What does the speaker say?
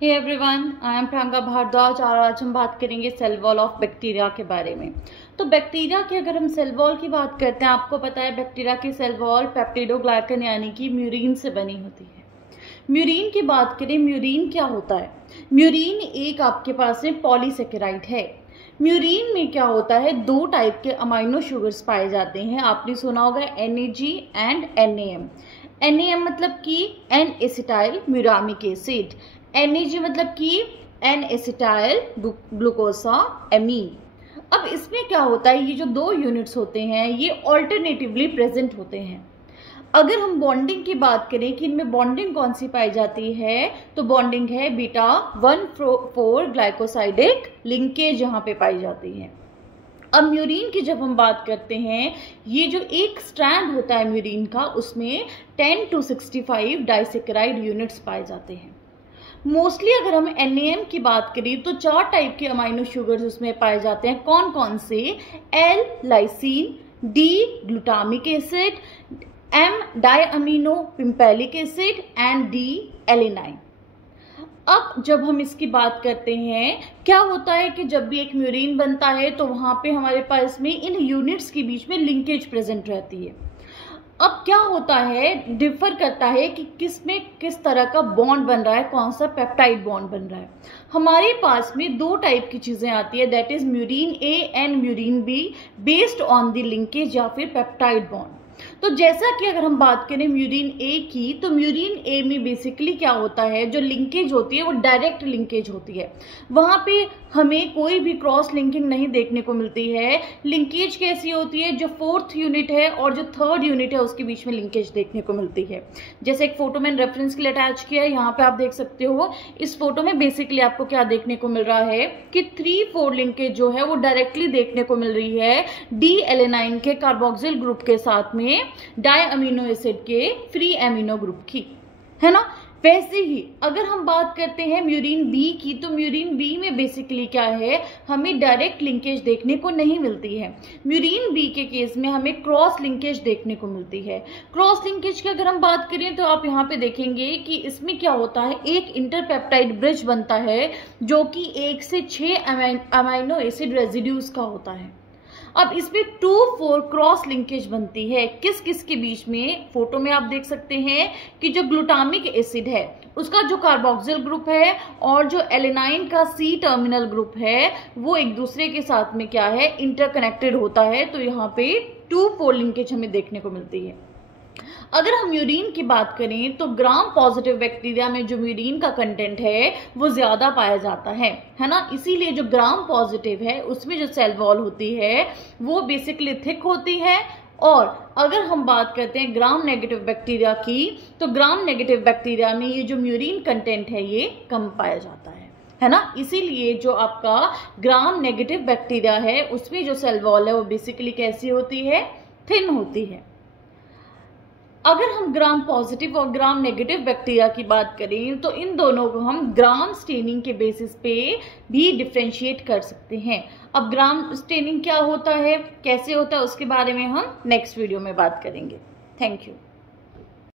Hey everyone, I am Priyanka Bhardwaj और आज हम बात करेंगे सेल वॉल ऑफ बैक्टीरिया के बारे में। तो बैक्टीरिया की अगर हम सेल वॉल की बात करते हैं, आपको पता है बैक्टीरिया की सेल वॉल पेप्टिडोग्लाइकन यानी कि म्यूरिन से बनी होती है। म्यूरिन की बात करें, म्यूरिन क्या होता है? म्यूरिन एक आपके पास में पॉलीसेकेराइड है। म्यूरिन में क्या होता है, दो टाइप के अमाइनो शुगर्स पाए जाते हैं। आपने सुना होगा NAG एंड NAM। NAM मतलब कि N acetyl muramic acid, NAG मतलब कि एन एसिटाइल ग्लूकोसा एमीन। अब इसमें क्या होता है, ये जो दो यूनिट्स होते हैं ये ऑल्टरनेटिवली प्रेजेंट होते हैं। अगर हम बॉन्डिंग की बात करें कि इनमें बॉन्डिंग कौन सी पाई जाती है, तो बॉन्डिंग है बीटा 1,4 ग्लाइकोसाइडिक लिंकेज यहाँ पे पाई जाती है। अब म्यूरिन की जब हम बात करते हैं, ये जो एक स्ट्रैंड होता है म्यूरिन का, उसमें 10 to 65 डाइसेकेराइड यूनिट्स पाए जाते हैं। मोस्टली अगर हम NAM की बात करें तो 4 टाइप के अमाइनो शुगर्स उसमें पाए जाते हैं। कौन कौन से? L lysine, D glutamic acid, M diaminopimelic acid and D alanine. अब जब हम इसकी बात करते हैं, क्या होता है कि जब भी एक म्यूरिन बनता है तो वहां पे हमारे पास में इन यूनिट्स के बीच में लिंकेज प्रेजेंट रहती है। अब क्या होता है, डिफर करता है कि किस में किस तरह का बॉन्ड बन रहा है, कौन सा पेप्टाइड बॉन्ड बन रहा है। हमारे पास में दो टाइप की चीजें आती है, that is murein A and murein B based on the linkage या फिर पेप्टाइड बॉन्ड। तो जैसा कि अगर हम बात करें म्यूरिन A की, तो म्यूरिन A में बेसिकली क्या होता है, जो लिंकेज होती है वो डायरेक्ट लिंकेज होती है। वहां पे हमें कोई भी क्रॉस लिंकिंग नहीं देखने को मिलती है। लिंकेज कैसी होती है, जो 4th यूनिट है और जो 3rd यूनिट है उसके बीच में लिंकेज देखने को मिलती है। जैसे एक फोटो मैंने रेफरेंस के लिए अटैच किया है, यहाँ पे आप देख सकते हो। इस फोटो में बेसिकली आपको क्या देखने को मिल रहा है कि 3,4 लिंकेज जो है वो डायरेक्टली देखने को मिल रही है D एलेनाइन के कार्बोक्सिल ग्रुप के साथ में डायअमीनो एसिड के फ्री एमिनो ग्रुप की, है ना। वैसे ही अगर हम बात करते हैं म्यूरिन B की, तो म्यूरिन B में बेसिकली क्या है, हमें डायरेक्ट लिंकेज देखने को नहीं मिलती है। म्यूरिन B के केस में हमें क्रॉस लिंकेज देखने को मिलती है। क्रॉस लिंकेज की अगर हम बात करें तो आप यहाँ पे देखेंगे कि इसमें क्या होता है, एक इंटरपेप्टाइड ब्रिज बनता है जो कि 1 से 6 अमाइनो एसिड रेजिड्यूज का होता है। अब इसमें 2,4 क्रॉस लिंकेज बनती है। किस किस के बीच में? फोटो में आप देख सकते हैं कि जो ग्लूटामिक एसिड है उसका जो कार्बोक्सिल ग्रुप है और जो एलेनाइन का C टर्मिनल ग्रुप है वो एक दूसरे के साथ में क्या है, इंटरकनेक्टेड होता है। तो यहाँ पे 2,4 लिंकेज हमें देखने को मिलती है। अगर हम म्यूरिन की बात करें तो ग्राम पॉजिटिव बैक्टीरिया में जो म्यूरिन का कंटेंट है वो ज्यादा पाया जाता है ना। इसीलिए जो ग्राम पॉजिटिव है उसमें जो सेल वॉल होती है वो बेसिकली थिक होती है। और अगर हम बात करते हैं ग्राम नेगेटिव बैक्टीरिया की, तो ग्राम नेगेटिव बैक्टीरिया में ये जो म्यूरिन कंटेंट है ये कम पाया जाता है ना। इसीलिए जो आपका ग्राम नेगेटिव बैक्टीरिया है उसमें जो सेल वॉल है वो बेसिकली कैसी होती है, थिन होती है। अगर हम ग्राम पॉजिटिव और ग्राम नेगेटिव बैक्टीरिया की बात करें तो इन दोनों को हम ग्राम स्टेनिंग के बेसिस पे भी डिफ्रेंशिएट कर सकते हैं। अब ग्राम स्टेनिंग क्या होता है, कैसे होता है, उसके बारे में हम नेक्स्ट वीडियो में बात करेंगे। Thank you.